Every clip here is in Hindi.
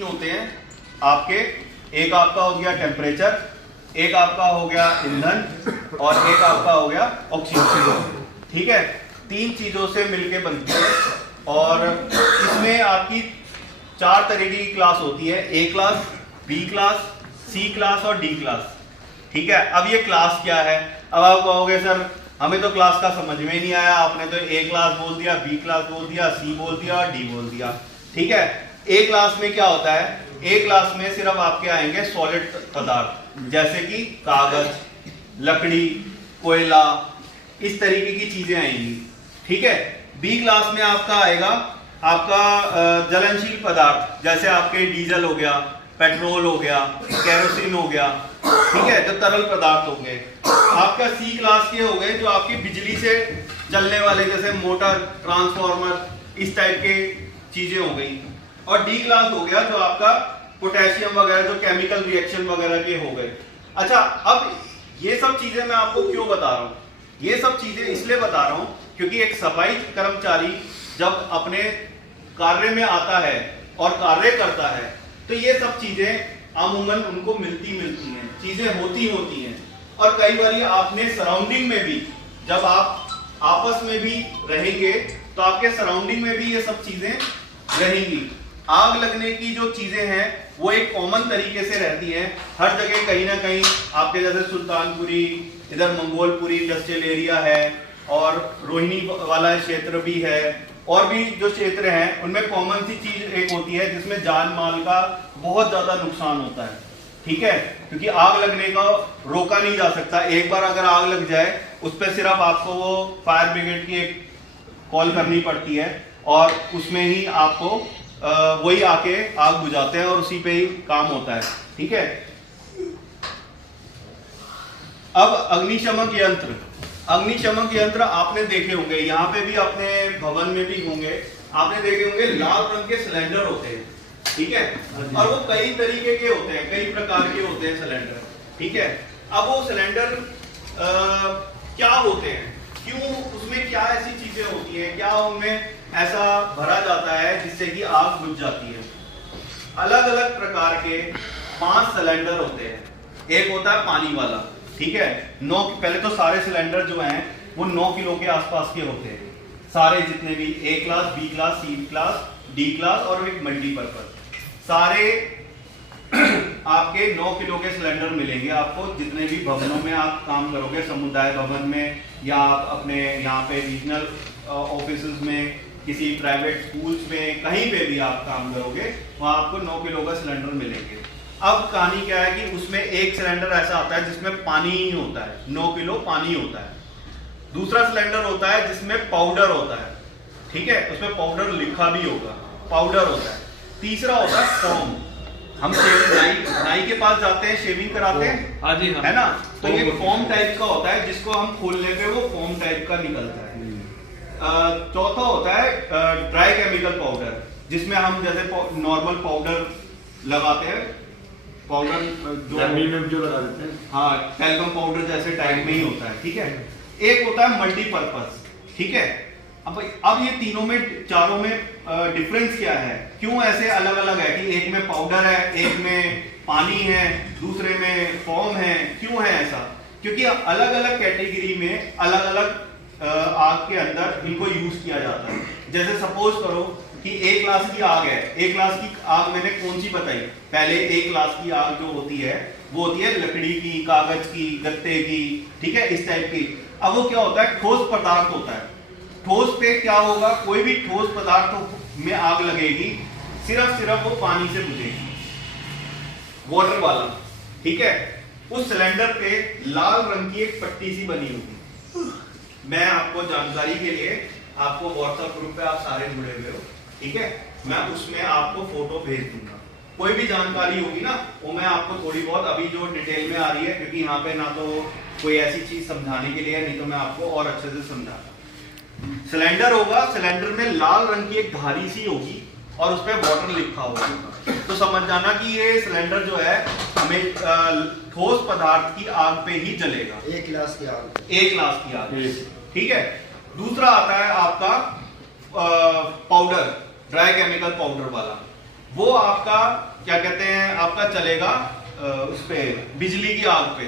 होते हैं आपके, एक आपका हो गया टेम्परेचर, एक आपका हो गया ईंधन और एक आपका हो गया ऑक्सीजन। ठीक है, तीन चीजों से मिलके बनती है और इसमें आपकी चार तरह की क्लास होती है, ए क्लास, बी क्लास, सी क्लास और डी क्लास। ठीक है, अब ये क्लास क्या है? अब आप कहोगे सर हमें तो क्लास का समझ में नहीं आया, आपने तो ए क्लास बोल दिया, बी क्लास बोल दिया, सी बोल दिया और डी बोल दिया। ठीक है, ए क्लास में क्या होता है? ए क्लास में सिर्फ आपके आएंगे सॉलिड पदार्थ जैसे कि कागज, लकड़ी, कोयला, इस तरीके की चीजें आएंगी। ठीक है, बी क्लास में आपका आएगा आपका ज्वलनशील पदार्थ जैसे आपके डीजल हो गया, पेट्रोल हो गया, केरोसिन हो गया। ठीक है, जो तरल पदार्थ हो गए। आपका सी क्लास के हो गए जो आपकी बिजली से चलने वाले जैसे मोटर, ट्रांसफार्मर, इस टाइप के चीजें हो गई। और डी क्लास हो गया जो आपका पोटेशियम वगैरह जो केमिकल रिएक्शन वगैरह के हो गए। अच्छा, अब ये सब चीजें मैं आपको क्यों बता रहा हूं? ये सब चीजें इसलिए बता रहा हूं क्योंकि एक सफाई कर्मचारी जब अपने कार्य में आता है और कार्य करता है तो ये सब चीजें अमूमन उनको मिलती हैं, चीजें होती हैं। और कई बार आपने सराउंडिंग में भी, जब आप आपस में भी रहेंगे तो आपके सराउंडिंग में भी ये सब चीजें रहेंगी। आग लगने की जो चीजें हैं वो एक कॉमन तरीके से रहती हैं हर जगह, कहीं ना कहीं आपके जैसे सुल्तानपुरी, इधर मंगोलपुरी इंडस्ट्रियल एरिया है और रोहिणी वाला क्षेत्र भी है, और भी जो क्षेत्र हैं उनमें कॉमन सी चीज एक होती है जिसमें जान माल का बहुत ज्यादा नुकसान होता है। ठीक है, क्योंकि आग लगने का रोका नहीं जा सकता। एक बार अगर आग लग जाए उस पर सिर्फ आपको वो फायर ब्रिगेड की एक कॉल करनी पड़ती है और उसमें ही आपको वही आके आग बुझाते हैं और उसी पे ही काम होता है। ठीक है, अब अग्निशमन यंत्र, अग्निशमन यंत्र आपने देखे होंगे, यहाँ पे भी अपने भवन में भी होंगे, आपने देखे होंगे लाल रंग के सिलेंडर होते हैं। ठीक है, और वो कई तरीके के होते हैं, कई प्रकार के होते हैं सिलेंडर। ठीक है, अब वो सिलेंडर क्या होते हैं, क्यों उसमें क्या ऐसी चीजें होती हैं, क्या उनमें ऐसा भरा जाता है जिससे कि आग बुझ जाती है? अलग अलग प्रकार के 5 सिलेंडर होते हैं। एक होता है पानी वाला, ठीक है, 9, पहले तो सारे सिलेंडर जो हैं वो 9 किलो के आसपास के होते हैं, सारे जितने भी ए क्लास, बी क्लास, सी क्लास, डी क्लास और एक मल्टीपर्पज, सारे आपके 9 किलो के सिलेंडर मिलेंगे आपको जितने भी भवनों में आप काम करोगे, समुदाय भवन में या आप अपने यहाँ पे रीजनल ऑफिसेज में, किसी प्राइवेट स्कूल्स में, कहीं पे भी आप काम करोगे वहां आपको 9 किलो का सिलेंडर मिलेंगे। अब कहानी क्या है कि उसमें एक सिलेंडर ऐसा आता है जिसमें पानी ही होता है, 9 किलो पानी होता है। दूसरा सिलेंडर होता है जिसमें पाउडर होता है, ठीक है, उसमें पाउडर लिखा भी होगा, पाउडर होता है। तीसरा होता है फोम, हम नाई के पास जाते हैं, शेविंग कराते हैं, हाँ जी, हाँ, है ना, तो ये फोम टाइप का होता है जिसको हम खोलने पे वो फोम टाइप का निकलता है। चौथा होता है ड्राई केमिकल पाउडर, जिसमें हम जैसे नॉर्मल पाउडर लगाते हैं, पाउडर जो लगा देते हैं, हाँ, टैल्कम पाउडर जैसे टाइप में ही होता है। ठीक है, एक होता है मल्टीपर्पज। ठीक है, अब ये तीनों में, चारों में डिफरेंस क्या है, क्यों ऐसे अलग अलग है कि एक में पाउडर है, एक में पानी है, दूसरे में फोम है, क्यों है ऐसा? क्योंकि अलग अलग कैटेगरी में अलग अलग आग के अंदर इनको यूज किया जाता है। जैसे सपोज करो कि ए क्लास की आग है, ए क्लास की आग मैंने कौन सी बताई पहले? ए क्लास की आग जो होती है वो होती है लकड़ी की, कागज की, गत्ते की, ठीक है, इस टाइप की। अब वो क्या होता है, ठोस पदार्थ होता है। ठोस पे क्या होगा, कोई भी ठोस पदार्थ में आग लगेगी सिर्फ वो पानी से बुझेगी, वाटर वाला। ठीक है, उस सिलेंडर पे लाल रंग की एक पट्टी सी बनी होगी। मैं आपको जानकारी के लिए, आपको व्हाट्सएप ग्रुप पे आप सारे जुड़े हुए हो, ठीक है, मैं उसमें आपको फोटो भेज दूंगा। कोई भी जानकारी होगी ना वो मैं आपको थोड़ी बहुत अभी जो डिटेल में आ रही है, क्योंकि यहाँ पे ना तो कोई ऐसी चीज समझाने के लिए, नहीं तो मैं आपको और अच्छे से समझाता। सिलेंडर होगा, सिलेंडर में लाल रंग की एक धारी सी होगी और उस पर वाटर लिखा होगा, तो समझ जाना कि ये सिलेंडर जो है हमें ठोस पदार्थ की आग पे ही जलेगा। एक गिलास की आग, एक गिलास की आग, ठीक है। दूसरा आता है आपका पाउडर, ड्राई केमिकल पाउडर वाला। वो आपका क्या कहते हैं, आपका चलेगा उस पे बिजली की आग पे।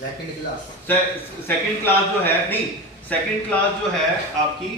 सेकंड क्लास सेकंड क्लास जो है, नहीं सेकंड क्लास जो है आपकी